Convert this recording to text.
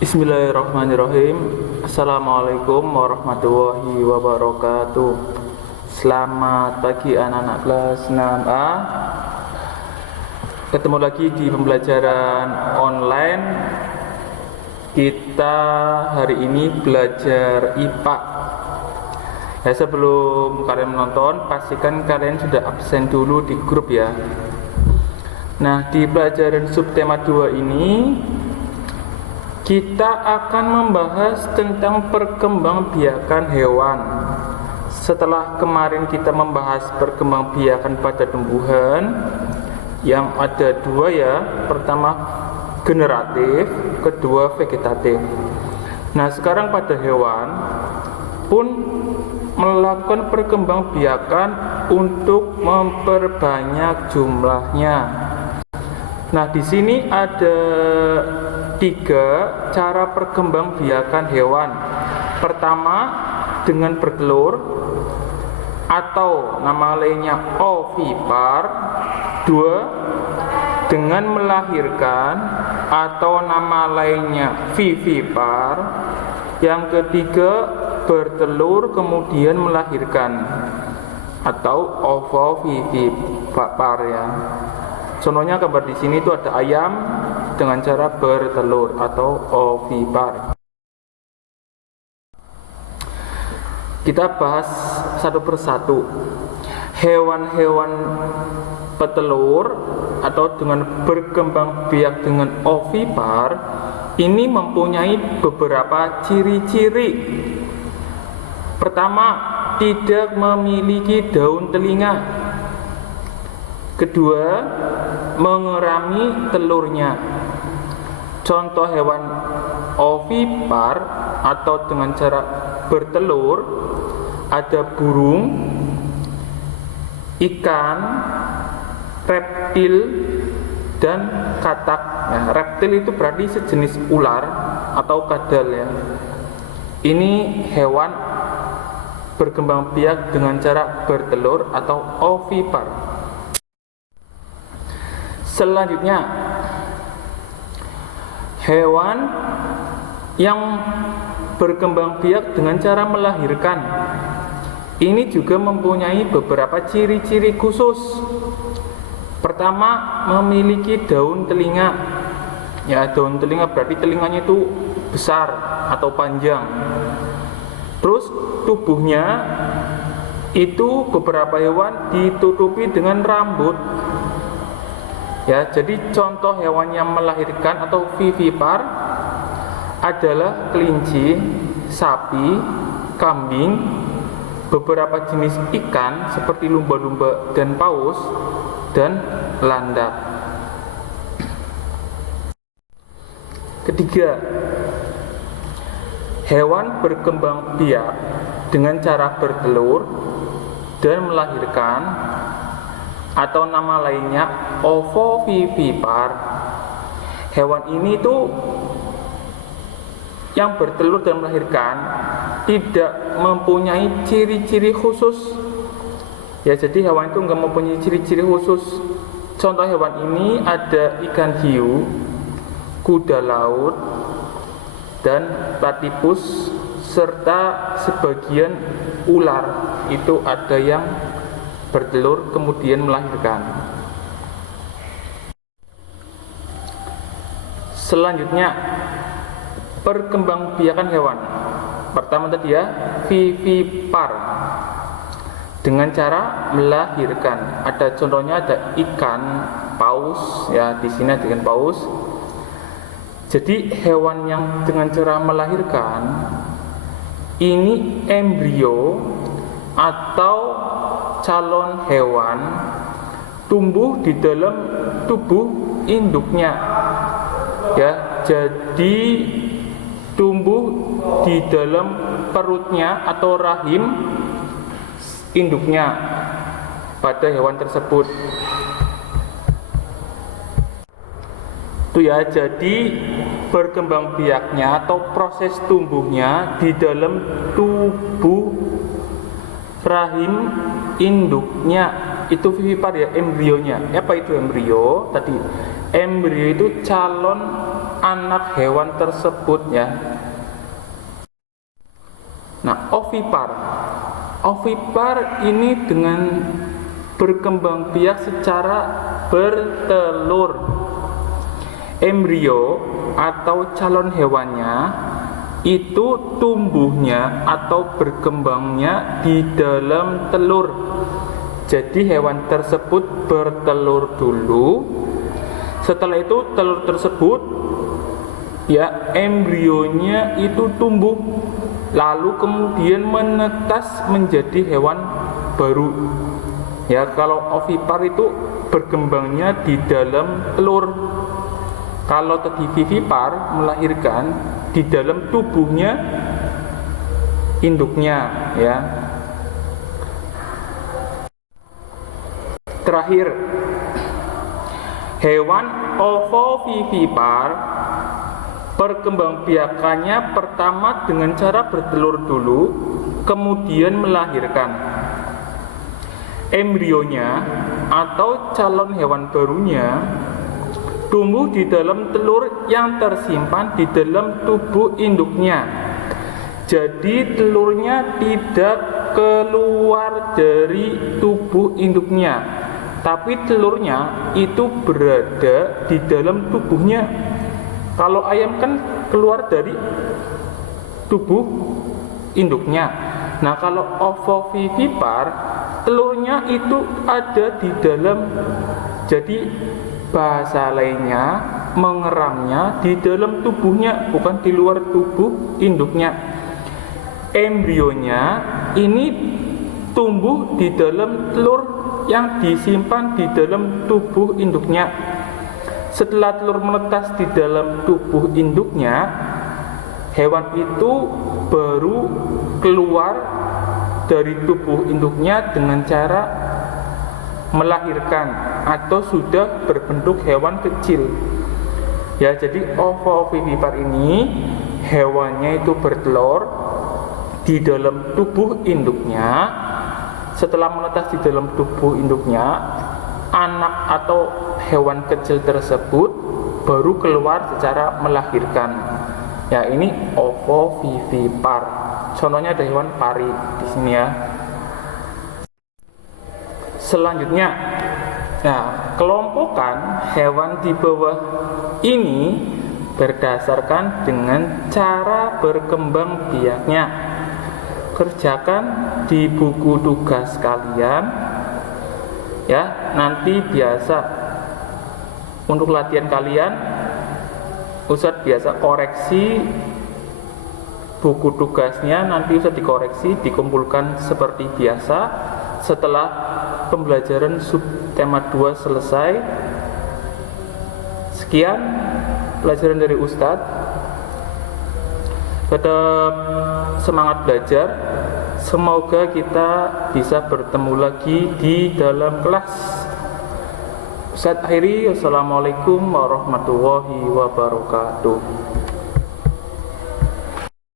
Bismillahirrahmanirrahim. Assalamualaikum warahmatullahi wabarakatuh. Selamat pagi anak-anak kelas 6A. Ketemu lagi di pembelajaran online. Kita hari ini belajar IPA. Ya, sebelum kalian menonton, pastikan kalian sudah absen dulu di grup ya. Nah, di pelajaran subtema 2 ini kita akan membahas tentang perkembangbiakan hewan. Setelah kemarin kita membahas perkembangbiakan pada tumbuhan yang ada dua ya, pertama generatif, kedua vegetatif. Nah, sekarang pada hewan pun melakukan perkembangbiakan untuk memperbanyak jumlahnya. Nah, di sini ada 3 cara perkembangbiakan hewan. Pertama, dengan bertelur atau nama lainnya ovipar. 2, dengan melahirkan atau nama lainnya vivipar. Yang ketiga, bertelur kemudian melahirkan atau ovovivipar ya. Contohnya gambar di sini itu ada ayam dengan cara bertelur atau ovipar. Kita bahas satu persatu. Hewan-hewan petelur atau dengan berkembang biak dengan ovipar ini mempunyai beberapa ciri-ciri. Pertama, tidak memiliki daun telinga. Kedua, mengerami telurnya. Contoh hewan ovipar atau dengan cara bertelur ada burung, ikan, reptil, dan katak. Nah, reptil itu berarti sejenis ular atau kadal ya. Ini hewan berkembang biak dengan cara bertelur atau ovipar. Selanjutnya, hewan yang berkembang biak dengan cara melahirkan ini juga mempunyai beberapa ciri-ciri khusus. Pertama, memiliki daun telinga. Ya, daun telinga berarti telinganya itu besar atau panjang. Terus tubuhnya itu beberapa hewan ditutupi dengan rambut. Ya, jadi contoh hewan yang melahirkan atau vivipar adalah kelinci, sapi, kambing, beberapa jenis ikan seperti lumba-lumba dan paus, dan landak. Ketiga, hewan berkembang biak dengan cara bertelur dan melahirkan atau nama lainnya ovovivipar. Hewan ini tuh yang bertelur dan melahirkan tidak mempunyai ciri-ciri khusus. Ya, jadi hewan itu nggak mempunyai ciri-ciri khusus. Contoh hewan ini ada ikan hiu, kuda laut, dan platypus, serta sebagian ular itu ada yang bertelur kemudian melahirkan. Selanjutnya, perkembangbiakan hewan. Pertama tadi ya, vivipar dengan cara melahirkan. Ada contohnya, ada ikan paus ya, di sini ada ikan paus. Jadi hewan yang dengan cara melahirkan ini embrio atau calon hewan tumbuh di dalam tubuh induknya ya, jadi tumbuh di dalam perutnya atau rahim induknya pada hewan tersebut. Itu ya, jadi berkembang biaknya atau proses tumbuhnya di dalam tubuh rahim induknya itu vivipar ya, embrionya. Apa itu embrio? Tadi embrio itu calon anak hewan tersebut ya. Nah, ovipar ini dengan berkembang biak secara bertelur. Embrio atau calon hewannya itu tumbuhnya atau berkembangnya di dalam telur. Jadi hewan tersebut bertelur dulu. Setelah itu telur tersebut ya embrionya itu tumbuh, lalu kemudian menetas menjadi hewan baru. Ya, kalau ovipar itu berkembangnya di dalam telur. Kalau tadi vivipar melahirkan di dalam tubuhnya induknya ya. Terakhir, hewan ovovivipar perkembangbiakannya pertama dengan cara bertelur dulu, kemudian melahirkan. Embrionya atau calon hewan barunya tumbuh di dalam telur yang tersimpan di dalam tubuh induknya. Jadi telurnya tidak keluar dari tubuh induknya, tapi telurnya itu berada di dalam tubuhnya. Kalau ayam kan keluar dari tubuh induknya. Nah, kalau ovovivipar telurnya itu ada di dalam. Jadi bahasa lainnya mengeramnya di dalam tubuhnya, bukan di luar tubuh induknya. Embrionya ini tumbuh di dalam telur yang disimpan di dalam tubuh induknya. Setelah telur menetas di dalam tubuh induknya, hewan itu baru keluar dari tubuh induknya dengan cara melahirkan atau sudah berbentuk hewan kecil. Ya, jadi ovovivipar ini hewannya itu bertelur di dalam tubuh induknya. Setelah menetas di dalam tubuh induknya, anak atau hewan kecil tersebut baru keluar secara melahirkan. Ya, ini ovovivipar. Contohnya ada hewan pari di sini ya. Selanjutnya, nah, kelompokan hewan di bawah ini berdasarkan dengan cara berkembang biaknya. Kerjakan di buku tugas kalian ya. Nanti biasa untuk latihan kalian, Ustadz biasa koreksi buku tugasnya, nanti Ustadz dikoreksi, dikumpulkan seperti biasa setelah pembelajaran subtema 2 selesai. Sekian pelajaran dari Ustadz. Tetap semangat belajar. Semoga kita bisa bertemu lagi di dalam kelas. Ustadz akhiri, wassalamualaikum warahmatullahi wabarakatuh.